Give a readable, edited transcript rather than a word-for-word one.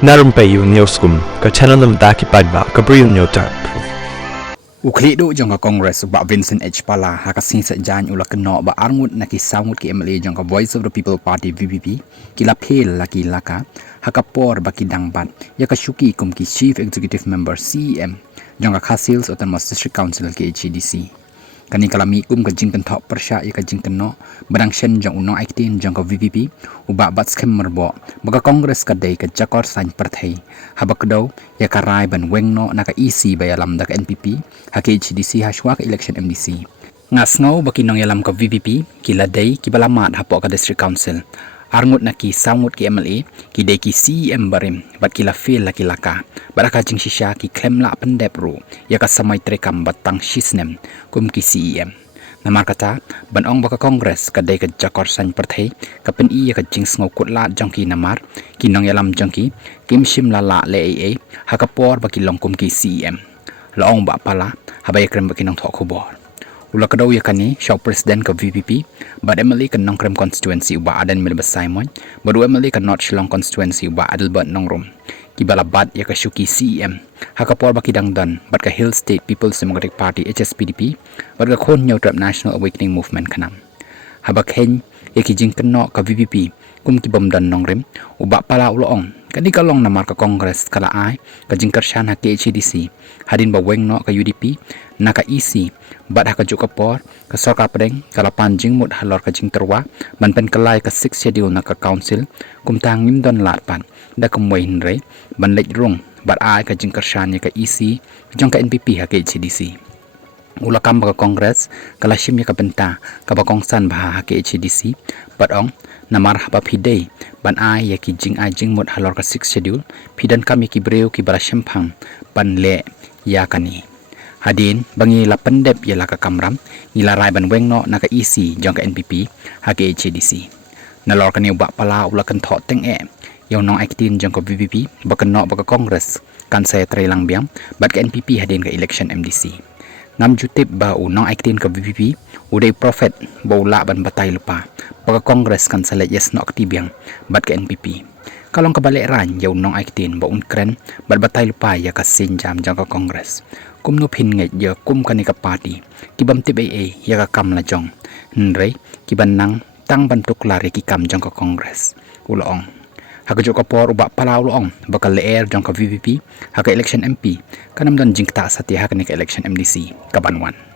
Na Rympei U ka channel nabynta ki paidbah ka Bri U Hynñiewtrep. Uklido jong ka Congress ba Vincent H. Pala hakasin sa jan ulak no ba arngut na kisamut ki MLA jong ka Voice of the People Party VPP kila pheil laki laka hakapor ba ki dangbat ya ka shuki kum ki Chief Executive Member CEM jong ka Khasi Autonomous District Council ki HDC kani kalami kum ka jingkan thok persya ya ka jingkan no badang shen jong nongaiktien jong ka VPP uba bat skem merbo baga Congress ka dei ka jakor san parthai habakdo ya ka rai ban wengno na ka EC bayalam da ka NPP ha HDC haswa ka election MDC ngasno bakinong yalam ka VPP kila dei kibalamat hapo ka District Council arngut na ki samut ki MLA ki dei ki CEM barim bat kila pheil laki laka baraka jing shisha ki klem la pendep ru ya ka samai trekam batang shisnem kum ki CEM namar kata banong baka Congress ka dei ka jakor san parthai ka pen i ya ka jing sngo kut la jong ki namar ki nong yalam jong ki kim shim la la le a hakapor baki long kum ki CEM laong ba pala habay krem baki nong thok khubor ulakadaw yakani shaw president ka VPP bad MLA kan nong krem constituency uba adan melba Simon badu MLA kan not shillong constituency uba adalbat nong rum kibalabat ya ka shuki CEM hakapor baki dangdan bad ka Hill State People's Democratic Party HSPDP bad ka Hynñiewtrep National Awakening Movement kanam habak hen yaki jing kenno ka VPP kum ki bomdan nong rem uba pala ulong kani kalong namar ka Congress kala ai ka jing Kyrshan ha HDC hadin ba weng no ka UDP na ka EC bad ha ka jukapor ka sarkar pedeng kala panjing mut halor ka jing terwa ban pen kalai ka 6 schedule na ka council kum tang ngim don lat pan da ka moy hinre ban lej rong bad ai ka jing Kyrshan ka EC jong ka NPP ha HDC ulakam ba ka Congress kala shim ya ka benta ka ba kongsan ba ha HDC bad ong namar haba pidei ban ai ya ki jing mut halor ka 6 schedule pidan kami ki Bri U ki bala shempang ban le ya kani hadin bangi la pendep ya la ka kamram ngila rai ban wengno na ka EC jong ka NPP ha ka HDC nalor kani ba pala ulakan tho teng e yaw nongaiktien jong ka VPP bakan no ba ka Congress kan saya trelang biam bat ka NPP hadin ka election MDC ngam jutip ba u nongaiktien ka VPP udai prophet baula ban batay lupa baga Congress kan salet yes no aktibiang bat ka NPP kalong ka Balei ran yaw nongaiktien ba unkren bat batay lupa ya ka sinjam jong ka Congress kum no phin ngai ya kum kani ka party kibam tip ai ya ka kam la jong nrei kiban nang tang bantuk lari ki kam jong ka Congress ulong hakajo ka por uba pala ulong bakal leer jong ka VPP haka election MP kanam don jingta sa ti haka ni ka election MDC kabanwan